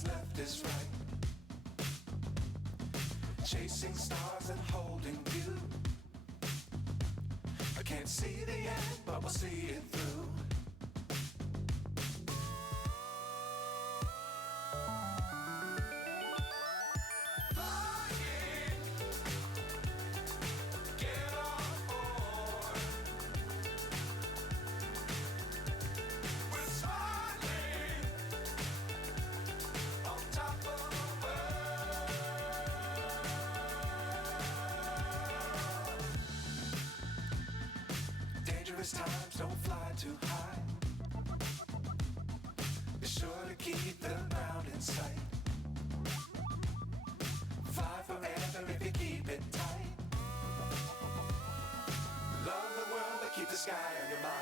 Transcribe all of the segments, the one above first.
what's left is right. Chasing stars and holding you. I can't see the end, but we'll see it through. Dangerous times, don't fly too high. Be sure to keep the ground in sight. Fly forever if you keep it tight. Love the world, but keep the sky on your mind.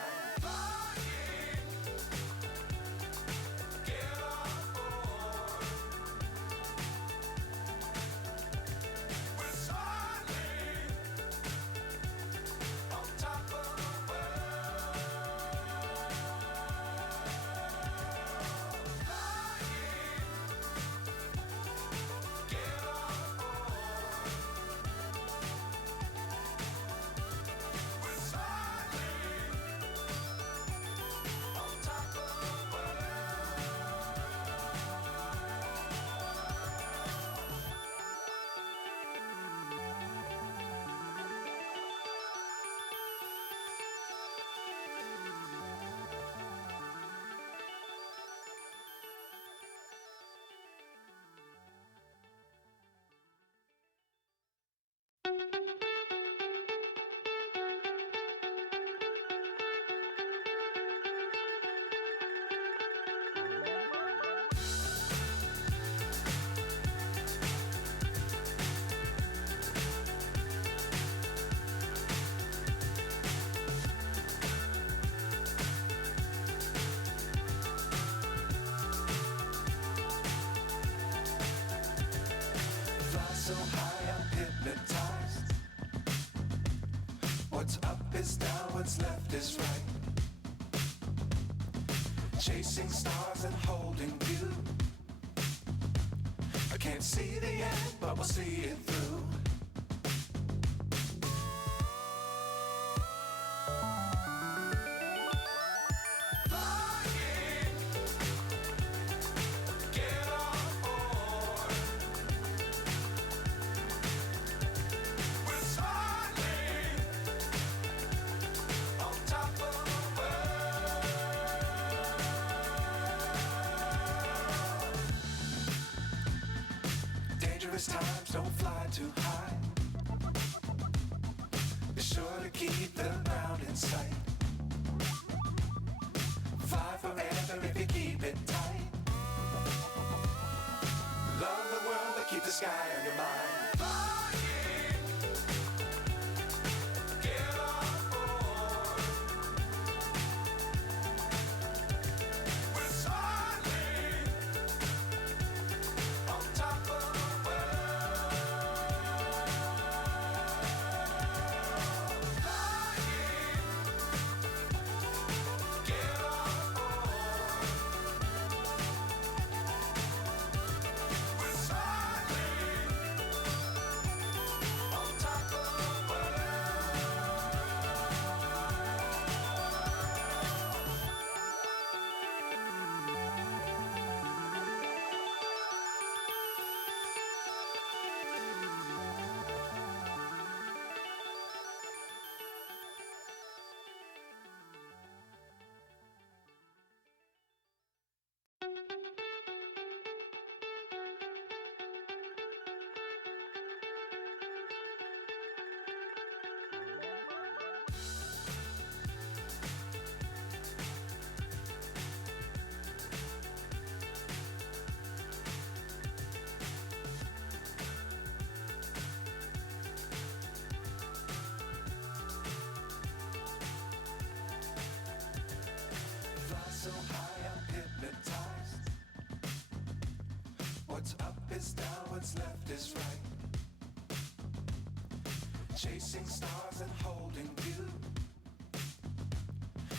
So high, I'm hypnotized. What's up is down, what's left is right. Chasing stars and holding you. I can't see the end, but we'll see it through. Dangerous times, don't fly too high. Be sure to keep the ground in sight. Fly forever if you keep it tight. Love the world, but keep the sky on your mind. So high, I'm hypnotized. What's up is down, what's left is right. Chasing stars and holding you.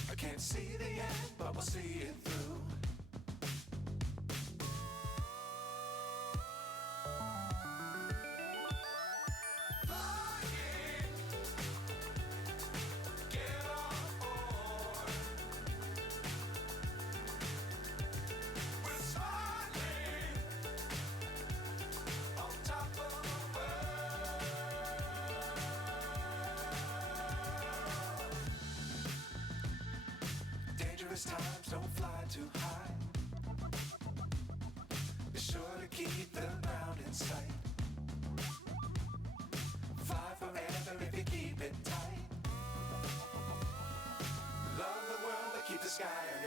I can't see the end, but we'll see it through. sky